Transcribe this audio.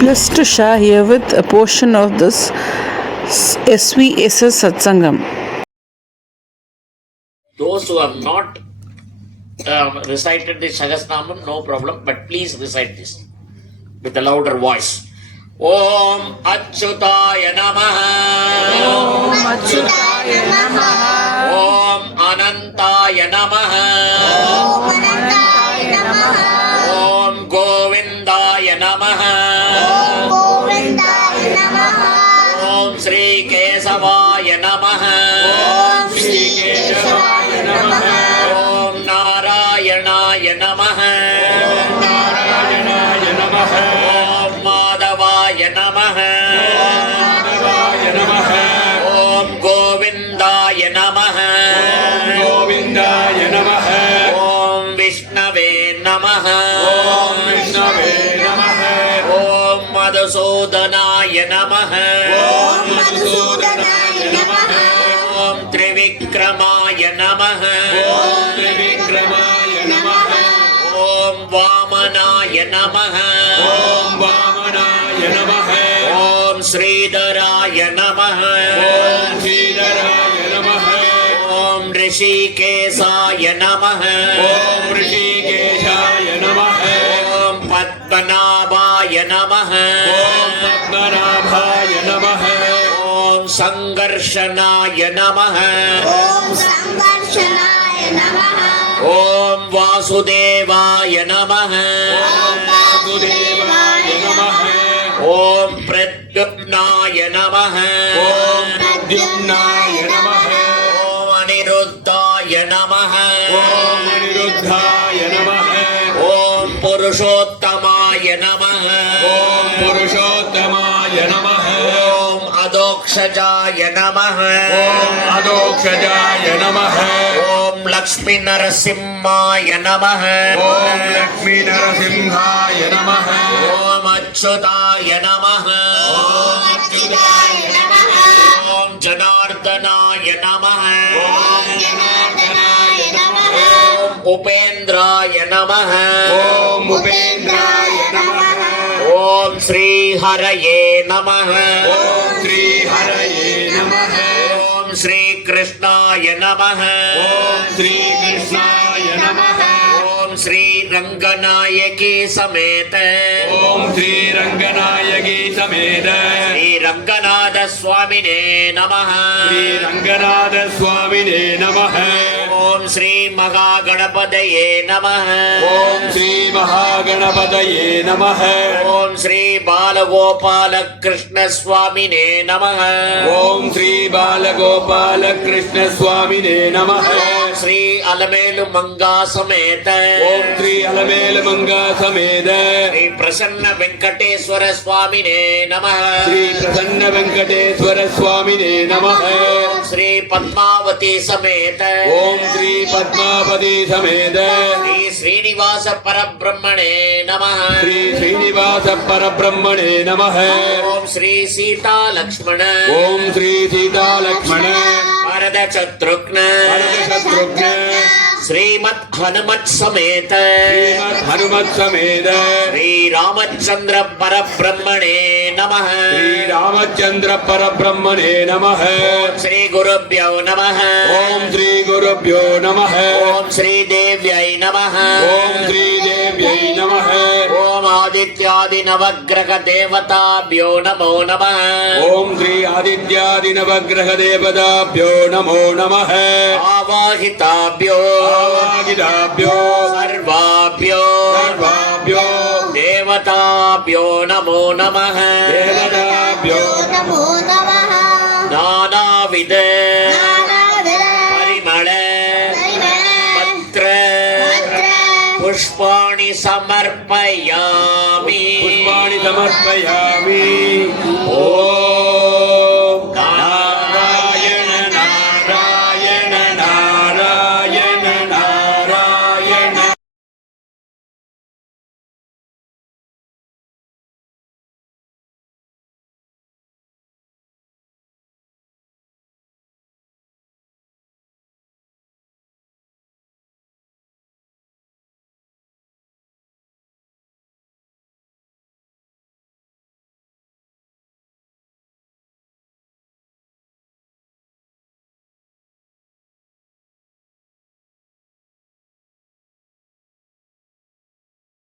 Blessed to share here with a portion of this SVSS Satsangam. Those who have not uh, recited the Sahasranamam, no problem, but please recite this with a louder voice. Om Achyutaya Namaha. Om Achyutaya Namaha. Om Anantaya Namaha. Anantaya Namaha. Om நாராயணாய நம நாராயணாய நம ஓம் மாதவாய நம ஓம் கோவிந்தாய நம கோவிந்தாய நம ஓம் விஷ்ணவே நம ஓம் விஷ்ணவே நம ஓம் மதுசூதனாய நம ஓம் மதுசூதனாய நம ஓம் திரிவிக்ரமாய நம नमः ॐ वामनाय नमः ॐ श्रीधराय नमः ॐ श्रीधराय नमः ॐ ऋषिकेशाय नमः ओम ऋषिकेशाय नमः ॐ पद्मनाभाय नमः ॐ पद्मनाभाय नमः ॐ सङ्घर्षणाय नमः ॐ सङ्घर्षणाय नमः ॐ वासुदेवाय नमः Om Pradyumnaya Namaha ॐ प्रद्युम्नाय नमः Om Aniruddhaya Namaha ॐ अनिरुद्धाय नमः Om Purushottamaya Namaha ॐ पुरुषोत्तमाय नमः Om अधोक्षजाय नमः ओम अधोक्षजाय नमः ओम लक्ष्मी नरसिंहाय नमः ओम लक्ष्मी नरसिंहाय नमः ओम अच्युताय नमः ओम अच्युताय नमः ओम जनार्दनाय नमः ओम जनार्दनाय नमः ओम उपेन्द्राय नमः ओम उपेन्द्राय नमः ओम श्री हरये नमः ओम श्रीहरये नमः Sri Krishnaya Namaha ॐ श्रीकृष्णाय नमः ॐ श्रीरङ्गनायकी समेत Sri Ranganatha Swamine Namaha श्रीरङ्गनाथस्वामिने नमः ओम श्री महागणपत नम। ओम श्री महागणपत नम। ओम श्री बालगोपाल कृष्ण स्वामिने नमः। ओम श्री बालगोपाल कृष्ण स्वामिने नमः। ओम Om Sri Alamelu Manga Sameta ॐ श्री अलमेलमङ्गा समेत Sri Prasanna Venkateswara Swamine Namaha Shri प्रसन्न वेङ्कटेश्वर स्वामिने नमः Om Sri Padmavati Sameta ॐ श्री पद्मापति समेत Sri Srinivasa Parabrahmane Namaha Shri Srinivas परब्रह्मणे नमः Om Sri Sita Lakshmana ॐ Shri Sita Lakshman Bharata Chatrukna Shatrughan Srimat Hanumat Sameta Shrimad Hanumat समेत Sri Ramachandra Parabrahmane नमः। श्री रामचंद्र परब्रह्मणे नमः। श्री गुरुभ्यो नम। ओं श्री गुरुभ्यो नम। ओं श्री देव्यै नमः। ओम श्री देव्यै नमः। ओम आदित्यादि नवग्रह देवताभ्यो नमो नम। ओं श्री आदि नवग्रह देवताभ्यो नमो नम। आवाहिताभ्यो। आवाहिताभ्यो। सर्वाभ्यो। देवताभ्यो नमो नमः। देवताभ्यो नमो नमः। नानाविद परिमल पत्र। पुष्पाणि समर्पयामि। पुष्पाणि समर्पयामि। ओ